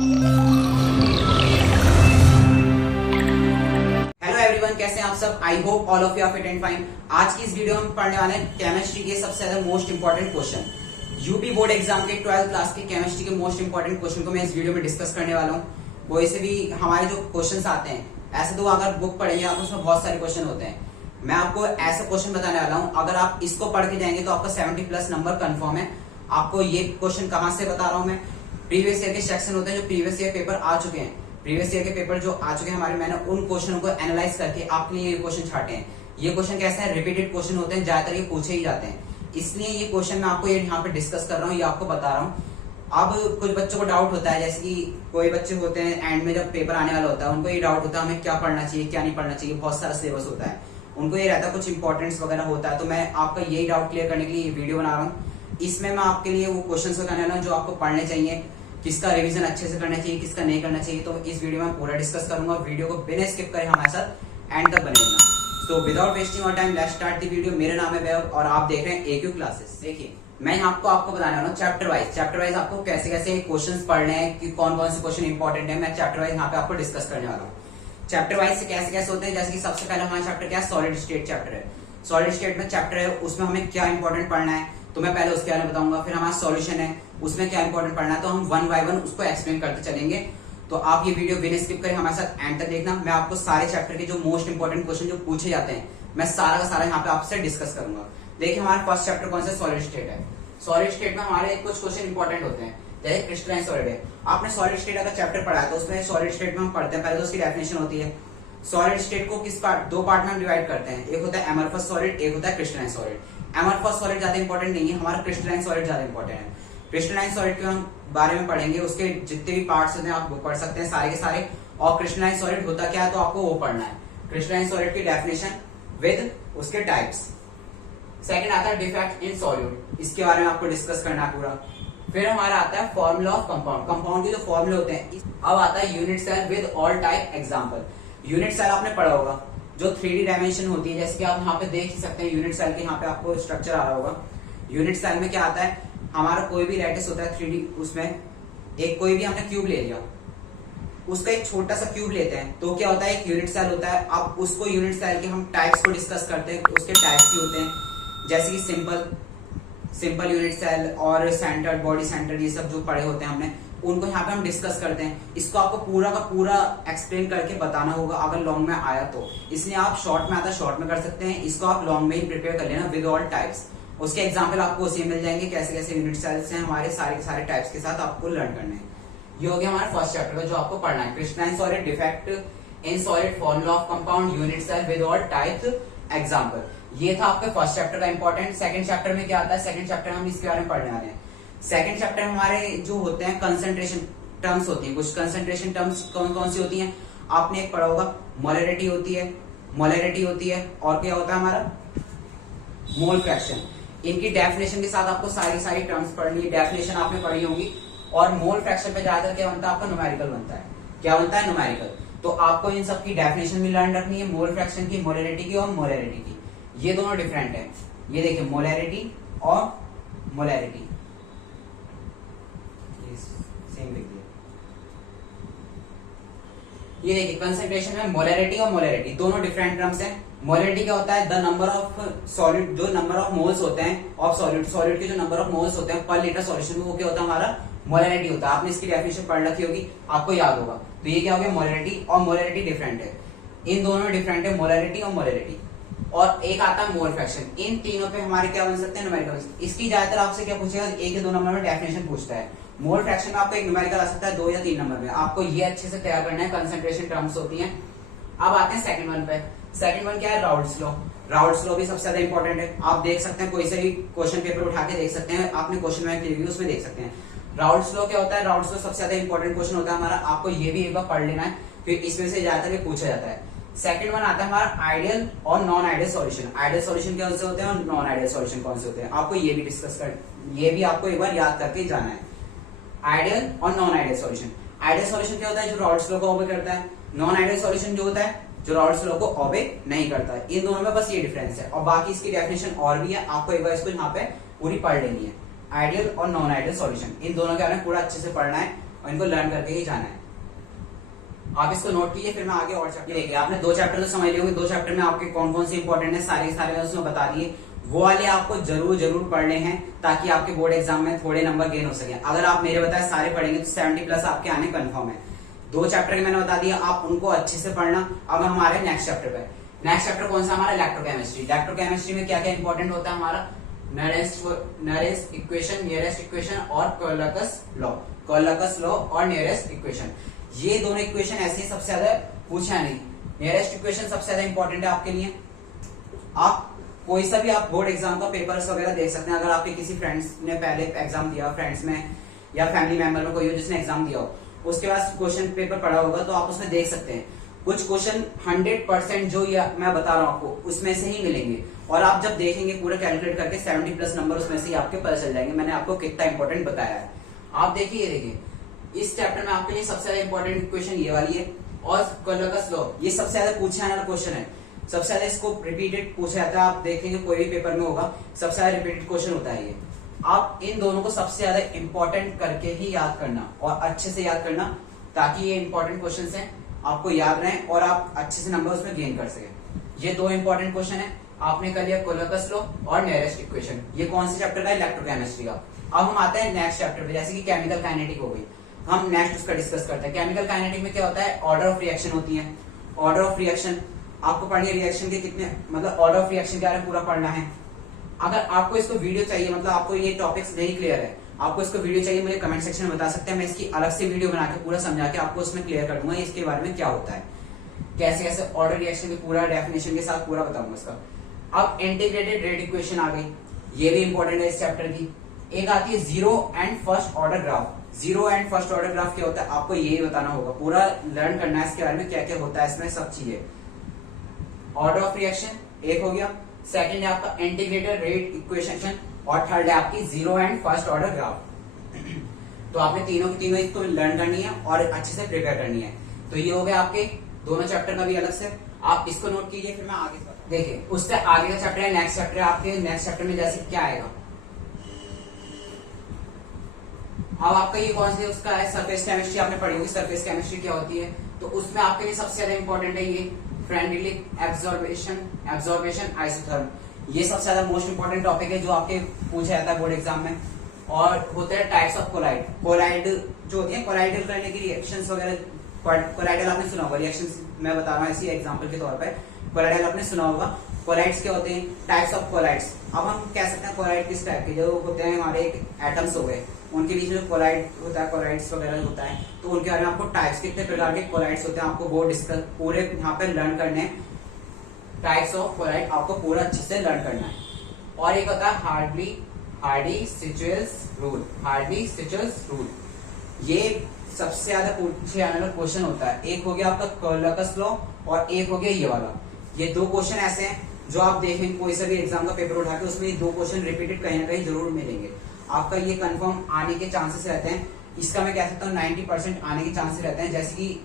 Hello everyone, कैसे हैं आप सब। I hope all of you are fit and fine. आज की इस वीडियो में हम पढ़ने वाले हैं केमिस्ट्री के सबसे ज्यादा most important question. UP board exam के 12th क्लास के केमिस्ट्री के मोस्ट इंपॉर्टेंट क्वेश्चन को मैं इस वीडियो में डिस्कस करने वाला हूँ। वैसे भी हमारे जो क्वेश्चन आते हैं, ऐसे तो अगर बुक पढ़ेंगे आप उसमें बहुत सारे क्वेश्चन होते हैं। मैं आपको ऐसा क्वेश्चन बताने वाला हूँ, अगर आप इसको पढ़ के जाएंगे तो आपका 70+ नंबर कंफर्म है। आपको ये क्वेश्चन कहां से बता रहा हूं मैं, प्रीवियस ईयर के सेक्शन होते हैं जो प्रीवियस ईयर पेपर आ चुके हैं। प्रीवियस ईयर के पेपर जो आ चुके हैं हमारे, मैंने उन क्वेश्चनों को एनालाइज करके आपके लिए ये क्वेश्चन छाटे हैं। ये क्वेश्चन कैसे हैं, रिपीटेड क्वेश्चन होते हैं, ज्यादातर ये पूछे ही जाते हैं, इसलिए ये क्वेश्चन मैं आपको यहाँ पे डिस्कस कर रहा हूँ, ये आपको बता रहा हूँ। अब कुछ बच्चों को डाउट होता है, जैसे कि कोई बच्चे होते हैं एंड में जब पेपर आने वाला होता है उनको ये डाउट होता है हमें क्या पढ़ना चाहिए क्या नहीं पढ़ना चाहिए, बहुत सारा सिलेबस होता है, उनको ये रहता है कुछ इंपॉर्टेंस वगैरह होता है। तो मैं आपका यही डाउट क्लियर करने के लिए वीडियो बना रहा हूँ। इसमें मैं आपके लिए वो क्वेश्चंस बताने वाला हूँ जो आपको पढ़ने चाहिए, किसका रिवीजन अच्छे से करना चाहिए, किसका नहीं करना चाहिए। तो इस वीडियो में पूरा डिस्कस करूंगा। वीडियो को बिना स्किप करे हमारे साथ एंड तक बने रहना। So without wasting your time let's start the video. मेरा नाम है वैभव और आप देख रहे हैं AQ क्लासेस। देखिए, मैं आपको बताने वाला हूँ चैप्टर वाइज आपको कैसे कैसे क्वेश्चन पढ़ने हैं, कि कौन कौन से क्वेश्चन इंपॉर्टेंट है, मैं चैप्टर वाइज यहाँ पे आपको डिस्कस करने वाला हूँ। चैप्टर वाइज से कैसे कैसे होते हैं, जैसे कि सबसे पहले हमारा चैप्टर क्या है, सॉलिड स्टेट चैप्टर है। सॉलिड स्टेट में चैप्टर है, उसमें हमें क्या इंपॉर्टेंट पढ़ना है तो मैं पहले उसके बारे में बताऊंगा। फिर हमारा सॉल्यूशन है, उसमें क्या इंपॉर्टेंट पढ़ना है तो हम 1 by 1 उसको एक्सप्लेन करते चलेंगे। तो आप ये वीडियो बिना स्किप करें हमारे साथ एंड तक देखना। मैं आपको सारे चैप्टर के जो मोस्ट इंपॉर्टेंट क्वेश्चन जो पूछे जाते हैं मैं सारा का सारा यहाँ पे आपसे डिस्कस करूंगा। देखिए, हमारा फर्स्ट चैप्टर कौन सा, सॉलिड स्टेट है। सॉलिड स्टेट में हमारे कुछ क्वेश्चन इंपॉर्टेंट होते हैं, जैसे क्रिस्टलाइन सॉलिड है। आपने सॉलिड स्टेट अगर चैप्टर पढ़ा है तो उसमें सॉलिड स्टेट में हम पढ़ते हैं, पहले तो उसकी डेफिनेशन होती है। सॉलिड स्टेट को दो पार्ट में हम डिवाइड करते हैं, एक होता है एमरफस सॉलिड, एक होता है क्रिस्टलाइन सॉलिड। एमरफस सॉलिड ज्यादा इंपॉर्टेंट नहीं है, हमारा क्रिस्टलाइन सॉलिड ज्यादा इंपॉर्टेंट है। क्रिस्टलाइन सॉलिड के हम बारे में पढ़ेंगे, उसके जितने भी पार्ट्स होते हैं आप वो पढ़ सकते हैं सारे के सारे। और क्रिस्टलाइन सॉलिड होता क्या है तो आपको वो पढ़ना है, क्रिस्टलाइन सॉलिड की डेफिनेशन विद उसके टाइप्स। सेकंड आता है डिफेक्ट इन सॉल्यूट, इसके बारे में आपको डिस्कस करना है पूरा। फिर हमारा आता है फॉर्मूला ऑफ कंपाउंड, कंपाउंड के जो फॉर्मूले होते हैं। अब आता है unit cell with all type example. Unit cell आपने पढ़ा होगा, जो 3D डायमेंशन होती है, जैसे कि आप यहाँ पे देख सकते हैं यूनिट सेल के यहाँ पे आपको स्ट्रक्चर आ रहा होगा। यूनिट सेल में क्या आता है, हमारा कोई भी लैटिस होता है 3D, उसमें एक कोई भी हमने क्यूब ले लिया, उसका एक छोटा सा क्यूब लेते हैं तो क्या होता है, एक यूनिट सेल होता है। अब उसको यूनिट सेल के हम टाइप्स को डिस्कस करते हैं, उसके टाइप्स ही होते हैं, जैसे कि सिंपल यूनिट सेल और सेंटर्ड, बॉडी सेंटर्ड, ये सब जो पढ़े होते हैं हमने, उनको यहाँ पे हम डिस्कस करते हैं। इसको आपको पूरा का पूरा एक्सप्लेन करके बताना होगा अगर लॉन्ग में आया तो, इसलिए आप शॉर्ट में आता शॉर्ट में कर सकते हैं, इसको आप लॉन्ग में ही प्रिपेयर कर लेना विद ऑल टाइप्स। उसके एग्जाम्पल आपको उसी मिल जाएंगे, कैसे कैसे यूनिट सेल्स हैं हमारे सारे के सारे टाइप्स के साथ आपको लर्न करने हैं। ये हो गया हमारा फर्स्ट चैप्टर का जो आपको पढ़ना है, crystalline solid, defect in solid, formula of compound, unit cell with all types example. ये था आपके फर्स्ट चैप्टर का इंपॉर्टेंट। सेकंड चैप्टर में क्या आता है, सेकंड चैप्टर में हम इसके बारे में पढ़ने वाले हैं। सेकंड चैप्टर हमारे जो होते हैं कंसंट्रेशन टर्म्स होती है, कुछ कंसंट्रेशन टर्म्स कौन कौन सी होती हैं आपने एक पढ़ा होगा, मोलरिटी होती है और क्या होता है हमारा मोल फ्रैक्शन। इनकी डेफिनेशन के साथ आपको सारी टर्म्स पढ़नी है, डेफिनेशन आपने पढ़ी होंगी। और मोल फ्रैक्शन पे ज्यादातर क्या बनता है आपका, न्यूमेरिकल बनता है। क्या बनता है, न्यूमेरिकल। तो आपको इन सब की डेफिनेशन भी लर्न रखनी है, मोल फ्रैक्शन की, मोलरिटी की और मोलरिटी की। ये दोनों डिफरेंट है, ये देखिए मोलरिटी और मोलरिटी सेम देखिए। ये देखिए कंसंट्रेशन में मोलरिटी और मोलरिटी दोनों डिफरेंट टर्म्स हैं। मोलरिटी क्या होता है, द नंबर ऑफ सॉलिड, जो नंबर ऑफ मोल्स होते हैं ऑफ सॉलिड के जो नंबर ऑफ मोल्स होते हैं पर लीटर सॉल्यूशन में, वो क्या होता है हमारा मोलरिटी होता है। आपने इसकी डेफिनेशन पढ़ रखी होगी, आपको याद होगा। तो ये क्या हो गया, मोलरिटी और मोलरिटी डिफरेंट है, इन दोनों में डिफरेंट है मोलरिटी और मोलरिटी। और एक आता है मोल फ्रैक्शन, इन तीनों पे हमारे क्या बन सकते हैं, न्यूमेरिकल। इसकी ज्यादातर आपसे क्या पूछेगा, 1 या 2 नंबर में डेफिनेशन पूछता है। मोल फ्रैक्शन में आपको एक न्यूमेरिकल आ सकता है 2 या 3 नंबर में, आपको ये अच्छे से तैयार करना है, कंसंट्रेशन टर्म्स होती हैं। अब आते हैं सेकंड वन पे। सेकंड वन क्या है, राउल्ट्स लॉ। राउल्ट्स लॉ भी सबसे ज्यादा इंपॉर्टेंट है, आप देख सकते हैं कोई से भी क्वेश्चन पेपर उठा के देख सकते हैं, आपने क्वेश्चन बैंक रिव्यू उसमें देख सकते हैं। राउल्ट्स लॉ क्या होता है, राउल्ट्स लॉ सबसे ज्यादा इंपॉर्टेंट क्वेश्चन होता है हमारा, आपको ये भी एक बार पढ़ लेना है क्योंकि इसमें से ज्यादातर ये पूछा जाता है। सेकंड वन आता है हमारा आइडियल और non ideal solution. Ideal solution कौन से होते हैं और नॉन आइडियल सॉल्यूशन कौन से होते हैं, आपको ये भी डिस्कस कर, ये भी आपको एक बार याद करके जाना है। आइडियल और non ideal solution. Ideal solution क्या होता है, जो राउल्ट्स लॉ को ओबे करता है। नॉन आइडियल सॉल्यूशन जो होता है जो राउल्ट्स लॉ को ओबे नहीं करता है। इन दोनों में बस ये डिफरेंस है, और बाकी इसकी डेफिनेशन और भी है, आपको एक बार इसको यहाँ पे पूरी पढ़ लेनी है। आइडियल और नॉन आइडियल सॉल्यूशन, इन दोनों के बारे में पूरा अच्छे से पढ़ना है। और इनको लर्न करके ही जाना है। आप इसको नोट कीजिए, फिर मैं आगे और चैप्टर देखिए। आपने 2 चैप्टर तो समझ लिए होंगे, 2 चैप्टर में आपके कौन कौन से इंपॉर्टेंट है सारे सारे उसमें बता दिए। वो वाले आपको जरूर पढ़ने हैं ताकि आपके बोर्ड एग्जाम में थोड़े नंबर गेन हो सके। अगर आप मेरे बताए सारे पढ़ेंगे तो 70+ आपके आने कंफर्म है। 2 चैप्टर के मैंने बता दिया, आप उनको अच्छे से पढ़ना। अब हमारे नेक्स्ट चैप्टर पे, नेक्स्ट चैप्टर कौन सा हमारा, इलेक्ट्रोकेमिस्ट्री। इलेक्ट्रोकेमिस्ट्री में क्या क्या इंपॉर्टेंट होता है हमारा, नियरेस्ट इक्वेशन और कोलकस लॉ और नियरेस्ट इक्वेशन। ये दोनों इक्वेशन ऐसे सबसे ज्यादा पूछा नहीं। नियरेस्ट इक्वेशन सबसे ज्यादा इंपॉर्टेंट है आपके लिए। आप कोई सा भी आप बोर्ड एग्जाम का पेपर्स वगैरह देख सकते हैं। अगर आपके किसी फ्रेंड्स ने पहले एग्जाम दिया, फ्रेंड्स में या फैमिली मेंबर में कोई हो जिसने एग्जाम दिया हो, उसके बाद क्वेश्चन पेपर पढ़ा होगा तो आप उसमें देख सकते हैं कुछ क्वेश्चन 100% जो मैं बता रहा हूं आपको उसमें से ही मिलेंगे। और आप जब देखेंगे पूरा कैलकुलेट करके 70+ नंबर उसमें से ही आपके पता चल जाएंगे। मैंने आपको कितना इंपॉर्टेंट बताया है। आप देखिए इस चैप्टर में आपके लिए सबसे ज्यादा इंपॉर्टेंट इक्वेशन ये वाली है और कोलकस लॉ, ये सबसे ज्यादा पूछे जाने वाला क्वेश्चन है। सबसे ज्यादा इसको रिपीटेड पूछा जाता है। आप देखेंगे कोई भी पेपर में होगा, सबसे ज्यादा रिपीटेड क्वेश्चन होता है ये। आप इन दोनों को सबसे ज्यादा इंपॉर्टेंट करके ही याद करना और अच्छे से याद करना ताकि ये इंपॉर्टेंट क्वेश्चन है आपको याद रहे और आप अच्छे से नंबर उसमें गेन कर सके। ये 2 इंपॉर्टेंट क्वेश्चन है आपने कर लिया, कोलकस लॉ और नियरेस्ट इक्वेशन। ये कौन से चैप्टर का, इलेक्ट्रोकेमिस्ट्री का। अब हम आते हैं नेक्स्ट चैप्टर पे, जैसे कि केमिकल काइनेटिक हो गई। हम नेक्स्ट उसका डिस्कस करते हैं। केमिकल काइनेटिक में क्या होता है, ऑर्डर ऑफ रिएक्शन होती है। ऑर्डर ऑफ रिएक्शन आपको पढ़नी है, रिएक्शन के कितने मतलब ऑर्डर ऑफ रिएक्शन के बारे में पूरा पढ़ना है। अगर आपको इसको वीडियो चाहिए, मतलब आपको ये टॉपिक्स नहीं क्लियर है, आपको इसको वीडियो चाहिए, मुझे कमेंट सेक्शन में बता सकते हैं। मैं इसकी अलग से वीडियो बना के पूरा समझा के आपको उसमें क्लियर कर दूंगा इसके बारे में क्या होता है, कैसे कैसे ऑर्डर रिएक्शन की पूरा डेफिनेशन के साथ पूरा बताऊंगा इसका। अब इंटीग्रेटेड रेट इक्वेशन आ गई, ये भी इंपॉर्टेंट है इस चैप्टर की। एक आती है zero and first order graph. Zero and first order graph क्या होता है आपको यही बताना होगा, पूरा लर्न करना है इसके बारे में क्या क्या होता है इसमें सब चीजें। ऑर्डर ऑफ रिएक्शन एक हो गया, सेकंड है आपका इंटीग्रेटेड रेट इक्वेशन और थर्ड है आपकी zero and first order graph. तो आपने तीनों की तीनों इसको लर्न करनी है और अच्छे से प्रिपेयर करनी है। तो ये हो गया आपके दोनों चैप्टर का भी अलग से, आप इसको नोट कीजिए। फिर मैं आगे देखिए उससे आगे का चैप्टर है नेक्स्ट चैप्टर है आपके। नेक्स्ट चैप्टर में जैसे क्या आएगा, अब आपका ये कौन से उसका है, सरफेस केमिस्ट्री आपने पढ़ी होगी। सरफेस केमिस्ट्री क्या होती है, तो उसमें आपके लिए सबसे ज्यादा इंपॉर्टेंट है ये फ्रेंडली एब्जॉर्बेशन आइसोथर्म। ये सबसे ज्यादा मोस्ट इंपॉर्टेंट टॉपिक है जो आपके पूछा जाता है बोर्ड एग्जाम में। और होते हैं टाइप्स ऑफ कोलाइड। कोलाइड जो होती है, कोलाइडल करने की रिएक्शंस वगैरह, कोलाइडल आपने सुना होगा, रिएक्शंस मैं बता रहा हूँ इसी एग्जांपल के तौर पे। कोलाइडल आपने सुना होगा। कोलाइड्स क्या होते हैं, टाइप्स ऑफ कोलाइड्स। अब हम कह सकते हैं कोलाइड किस टाइप के, जो होते हैं हमारे एटम्स हो गए उनके बीच में कोलाइड होता है, कोलाइड्स वगैरह होता है। तो उनके बारे में आपको टाइप्स कितने प्रकार के कोलाइड्स होते हैं आपको वो डिस्कस पूरे यहाँ पे लर्न करने हैं। टाइप्स ऑफ कोलाइड आपको पूरा अच्छे से लर्न करना है। और एक होता है हार्डी-स्टिचुअल्स रूल। ये सबसे ज्यादा पूछे जाने वाला क्वेश्चन होता है। एक हो गया आपका कोलकस लॉ और एक हो गया ये वाला। ये 2 क्वेश्चन ऐसे हैं जो आप देखेंगे कोई सा भी एग्जाम का पेपर उठा के उसमें ये 2 क्वेश्चन रिपीटेड कहीं ना कहीं जरूर मिलेंगे। आपका ये कंफर्म आने के चांसेस रहते हैं। इसका मैं कह सकता हूँ 90% आने के चांसेस रहते हैं। जैसे कि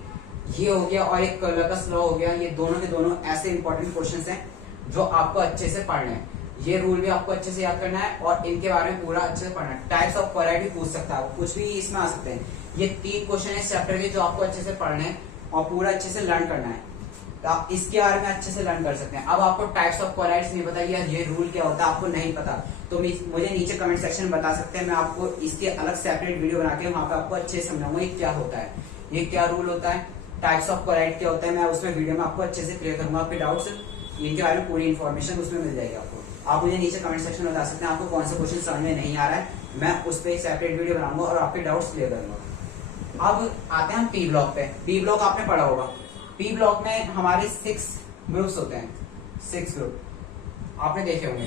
ये हो गया और एक कोलकस लॉ हो गया, ये दोनों के दोनों ऐसे इंपॉर्टेंट क्वेश्चंस हैं जो आपको अच्छे से पढ़ने हैं। ये रूल भी आपको अच्छे से याद करना है और इनके बारे में पूरा अच्छे से पढ़ना है। टाइप्स ऑफ कोलाइड भी पूछ सकता है, कुछ भी इसमें आ सकते हैं। ये 3 क्वेश्चन है इस चैप्टर के जो आपको अच्छे से पढ़ने हैं और पूरा अच्छे से लर्न करना है। तो आप इसके बारे में अच्छे से लर्न कर सकते हैं। अब आपको टाइप्स ऑफ कोलाइड्स नहीं पता, ये रूल क्या होता है आपको नहीं पता, तो मुझे नीचे कमेंट सेक्शन में बता सकते हैं। मैं आपको इसके अलग सेपरेट वीडियो बना के वहां पे आपको अच्छे से समझाऊंगा ये क्या होता है, ये क्या रूल होता है, टाइप्स ऑफ कोलाइड क्या होता है। मैं उसमें वीडियो में आपको अच्छे से क्लियर करूंगा। आपके डाउट्स इनके बारे में पूरी इन्फॉर्मेशन उसमें मिल जाएगी आपको। आप मुझे नीचे कमेंट सेक्शन में बता सकते हैं आपको कौन सा क्वेश्चन समझ में नहीं आ रहा है। मैं उस पर एक सेपरेट वीडियो बनाऊंगा और आपके डाउट्स क्लियर करूंगा। अब आते हैं हम पी ब्लॉक पे। पी ब्लॉक आपने पढ़ा होगा। पी ब्लॉक में हमारे 6 ग्रुप्स होते हैं। 6 ग्रुप आपने देखे होंगे,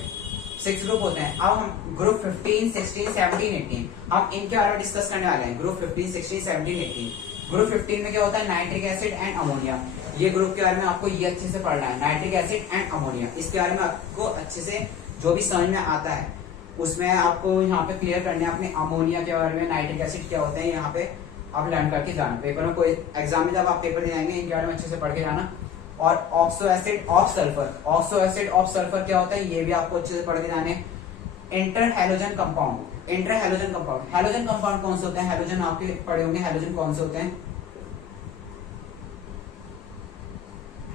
6 ग्रुप होते हैं। अब हम ग्रुप 15, 16, 17, 18 हम इनके बारे में डिस्कस करने वाले हैं। ग्रुप 15, 16, 17, 18। ग्रुप 15 में क्या होता है, नाइट्रिक एसिड एंड अमोनिया। ये ग्रुप के बारे में आपको ये अच्छे से पढ़ना है, नाइट्रिक एसिड एंड अमोनिया। इसके बारे में आपको अच्छे से जो भी समझ में आता है उसमें आपको यहाँ पे क्लियर करने हैं। अपने अमोनिया के बारे में, नाइट्रिक एसिड क्या होते हैं, यहाँ पे आप लर्न करके जाना। पेपर में कोई एग्जाम में जब आप पेपर दे जाएंगे इनके बारे में अच्छे से पढ़ के जाना। और oxo acid of sulphur, oxo acid of sulphur क्या होता है ये भी आपको अच्छे से पढ़ के जाने। Inter halogen compound, inter halogen compound. Halogen compound कौन से होते हैं? हैलोजन आपके पढ़े होंगे, हैलोजन कौन से होते हैं?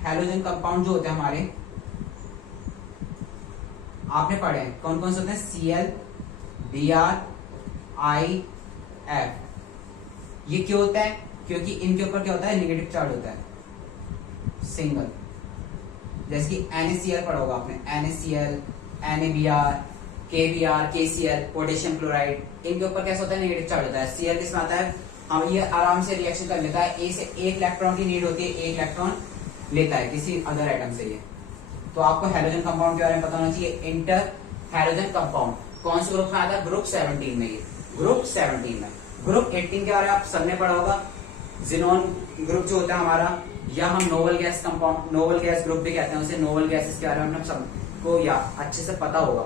हैलोजन कंपाउंड जो होते हैं हमारे, आपने पढ़े हैं कौन कौन से होते हैं? Cl, Br, I, F। ये क्यों होता है? क्योंकि इनके ऊपर क्या होता है? नेगेटिव चार्ज होता है, सिंगल। जैसे कि NaCl पढ़ा होगा आपने, NaCl, NaBr, KBr, KCl, potassium chloride, इनके ऊपर कैसा होता है? नेगेटिव चार्ज होता है। Cl किसमें आता है? हम ये आराम से रिएक्शन कर लेता है, A से एक इलेक्ट्रॉन की नीड होती है, एक इलेक्ट्रॉन लेता है किसी अदर एटम से। ये तो आपको हैलोजन कंपाउंड के बारे में पता होना चाहिए। इंटर हैलोजन कंपाउंड कौन से ग्रुप में आता है? ग्रुप 17 में। ये ग्रुप 17 में। ग्रुप 18 के बारे में आप सबने पढ़ा होगा, जिनोन ग्रुप जो होता है हमारा, या हम novel gas compound, novel gas group भी कहते हैं उसे। नोवल गैसेस के बारे में हम सबको या अच्छे से पता होगा।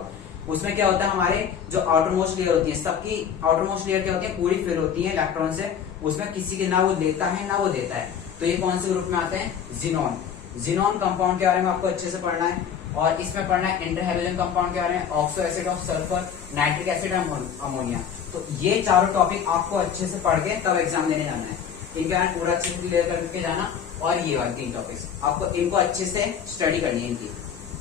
उसमें क्या होता है? हमारे जो आउटर मोस्ट लेयर होती है, सबकी आउटर मोस्ट लेयर क्या होती है? पूरी फिल होती है इलेक्ट्रॉन से। उसमें किसी के ना वो लेता है ना वो देता है। तो ये कौन से ग्रुप में आते हैं? जिनोन। जिनोन कंपाउंड के बारे में आपको अच्छे से पढ़ना है। और इसमें पढ़ना है इंटर हैलोजन कंपाउंड के बारे में, oxo acid of sulphur, nitric acid, ammonia. तो ये चारों टॉपिक आपको अच्छे से पढ़ के तब एग्जाम देने जाना है। इनके बारे में पूरा अच्छे से क्लियर करके जाना। और ये वाले 3 टॉपिक्स आपको इनको अच्छे से स्टडी करनी है इनकी।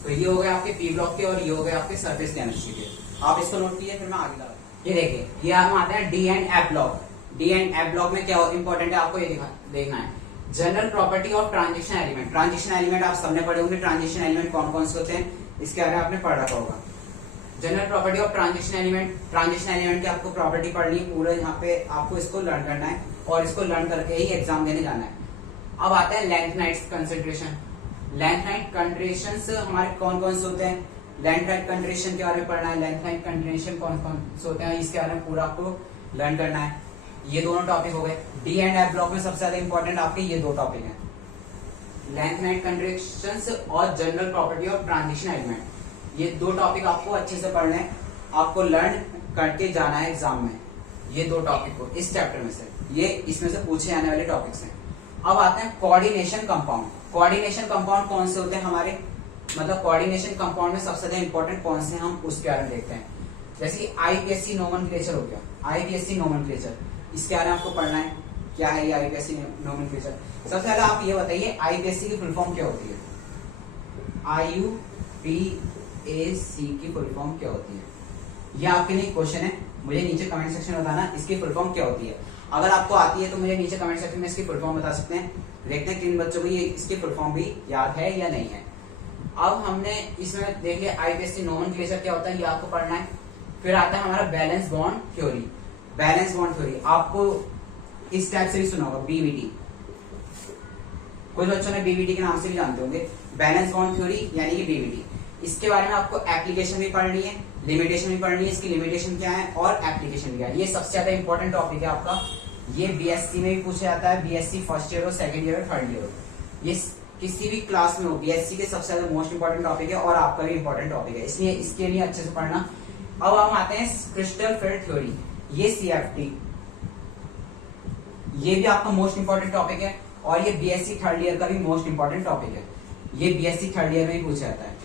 तो ये हो गए आपके पी ब्लॉक के और ये हो गए आपके सरफेस केमिस्ट्री के। आप इसको नोट कीजिए, फिर मैं आगे लगा। ये देखिए, ये हम आते हैं D and F block. D and F block में क्या इंपॉर्टेंट है आपको ये देखना है। General property of transition element. Transition element आप सबने पढ़े होंगे। ट्रांजिशन एलिमेंट कौन कौन से होते हैं इसके बारे में आपने पढ़ रखा होगा। General property of transition element. Transition element की आपको प्रॉपर्टी पढ़नी है पूरा, यहाँ पे आपको इसको लर्न करना है और इसको लर्न करके ही एग्जाम देने जाना है। अब आते हैं लैंथनाइड्स कंसंट्रेशन। लैंथनाइड कंसंट्रेशंस हमारे कौन कौन से होते हैं? लैंथनाइड कंसंट्रेशन के बारे में पढ़ना है। लैंथनाइड कंसंट्रेशन कौन कौन से होते हैं इसके बारे में पूरा आपको लर्न करना है। ये दोनों टॉपिक हो गए। डी एंड एफ ब्लॉक में सबसे ज्यादा इंपॉर्टेंट आपके ये 2 टॉपिक हैं, लैंथनाइड कंसंट्रेशंस और general property of transition element. ये 2 टॉपिक आपको अच्छे से पढ़ने हैं, आपको लर्न करके जाना है एग्जाम में। ये 2 टॉपिक को इस चैप्टर में से, ये इसमें से पूछे जाने वाले टॉपिक्स हैं। अब आते हैं कोऑर्डिनेशन कंपाउंड। कोऑर्डिनेशन कंपाउंड कौन से होते हैं हमारे, मतलब कोऑर्डिनेशन कंपाउंड में सबसे ज्यादा इंपॉर्टेंट कौन से हम उसके बारे में देखते हैं। जैसे कि आईपीएससी नोमेनक्लेचर हो गया, आईपीएससी नोमेनक्लेचर, इसके बारे में आपको पढ़ना है। क्या है ये आईपीएससी नोमेनक्लेचर? सबसे पहले आप ये बताइए आईपीएससी की फुल फॉर्म क्या होती है? आईयूपीएसी की फुल फॉर्म क्या होती है? ये आपके लिए क्वेश्चन है, मुझे नीचे कमेंट सेक्शन में बताना इसकी फुल फॉर्म क्या होती है। अगर आपको आती है तो मुझे नीचे कमेंट सेक्शन में इसकी फुल फॉर्म बता सकते हैं। देखते हैं किन बच्चों को ये इसकी फुल फॉर्म भी याद है या नहीं है। अब हमने इसमें देख लिया आईपीएससी नोमेनक्लेचर क्या होता है, ये आपको पढ़ना है। फिर आता है हमारा valence bond theory. Valence bond theory आपको इस टाइप से भी सुना होगा, बीबीटी। कुछ बच्चों ने बीबीटी के नाम से भी जानते होंगे। बैलेंस बॉन्ड थ्योरी यानी कि बीबीटी। इसके बारे में आपको एप्लीकेशन भी पढ़नी है, लिमिटेशन भी पढ़नी है, इसकी लिमिटेशन क्या है और एप्लीकेशन क्या है। ये सबसे ज्यादा इंपॉर्टेंट टॉपिक है आपका। ये बीएससी में भी पूछा जाता है, बीएससी फर्स्ट ईयर हो, सेकंड ईयर हो, थर्ड ईयर हो, ये किसी भी क्लास में हो, बीएससी के सबसे ज्यादा मोस्ट इंपॉर्टेंट टॉपिक है और आपका भी इंपॉर्टेंट टॉपिक है, इसलिए इसके लिए अच्छे से पढ़ना। अब हम आते हैं क्रिस्टल फील्ड थ्योरी, ये सीएफटी, ये भी आपका मोस्ट इंपॉर्टेंट टॉपिक है और ये बीएससी थर्ड ईयर का भी मोस्ट इंपॉर्टेंट टॉपिक है। ये बीएससी थर्ड ईयर में ही पूछा जाता है।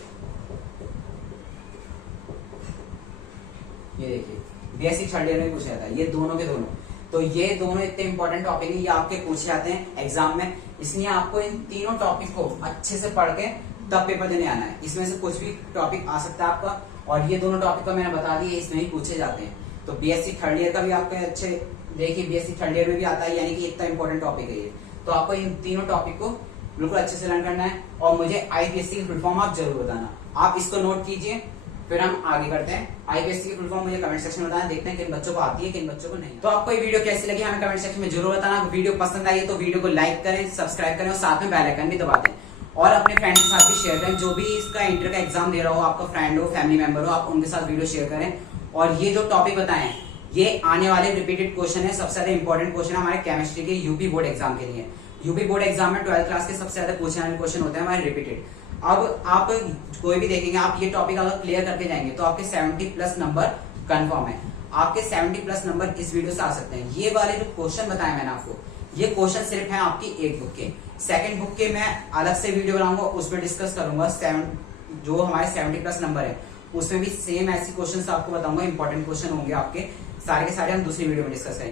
ये देखिए बीएससी थर्ड ईयर में पूछा जाता है, ये दोनों के दोनों। तो ये दोनों इतने इंपॉर्टेंट टॉपिक है, ये आपके पूछे जाते हैं एग्जाम में, इसलिए आपको इन तीनों टॉपिक को अच्छे से पढ़ के तब पेपर देने आना है। इसमें से कुछ भी टॉपिक आ सकता है आपका, और ये दोनों टॉपिक का मैंने बता दिया इसमें ही पूछे जाते हैं। तो बीएससी थर्ड ईयर का भी आपके अच्छे देखिए, बीएससी थर्ड ईयर में भी आता है, यानी कि इतना इंपॉर्टेंट टॉपिक है ये। तो आपको इन तीनों टॉपिक को बिल्कुल अच्छे से लर्न करना है और मुझे आईपीएससी की फुल फॉर्म आप जरूर बताना। आप इसको नोट कीजिए, फिर हम आगे करते हैं। आईपीएससी की फुल फॉर्म मुझे कमेंट सेक्शन में बताना, देखते हैं किन बच्चों को आती है किन बच्चों को नहीं। तो आपको ये वीडियो कैसी लगी हमें कमेंट सेक्शन में जरूर बताना। वीडियो पसंद आई है तो वीडियो को लाइक करें, सब्सक्राइब करें और साथ में बेल आइकन भी दबा दें और अपने फ्रेंड्स के साथ भी शेयर करें। जो भी इसका इंटर का एग्जाम दे रहा हो, आपका फ्रेंड हो, फैमिली मेंबर हो, आप उनके साथ वीडियो शेयर करें। और ये जो टॉपिक बताए हैं ये आने वाले रिपीटेड क्वेश्चन है, सबसे ज्यादा इंपॉर्टेंट क्वेश्चन है हमारे केमिस्ट्री के यूपी बोर्ड एग्जाम के लिए। यूपी बोर्ड एग्जाम में 12th क्लास के सबसे ज्यादा पूछे जाने क्वेश्चन होते हैं हमारे रिपीटेड। अब आप कोई भी देखेंगे, आप ये टॉपिक अगर क्लियर करके जाएंगे तो आपके 70+ नंबर कंफर्म है। आपके 70+ नंबर इस वीडियो से आ सकते हैं। ये वाले जो क्वेश्चन बताए मैंने आपको, ये क्वेश्चन सिर्फ है आपकी एक बुक के। सेकंड बुक के मैं अलग से वीडियो बनाऊंगा, उस पर डिस्कस करूंगा जो हमारे 70+ नंबर है उसमें भी सेम ऐसी क्वेश्चन आपको बताऊंगा, इंपॉर्टेंट क्वेश्चन होंगे आपके, सारे के सारे हम दूसरी वीडियो में डिस्कस करेंगे।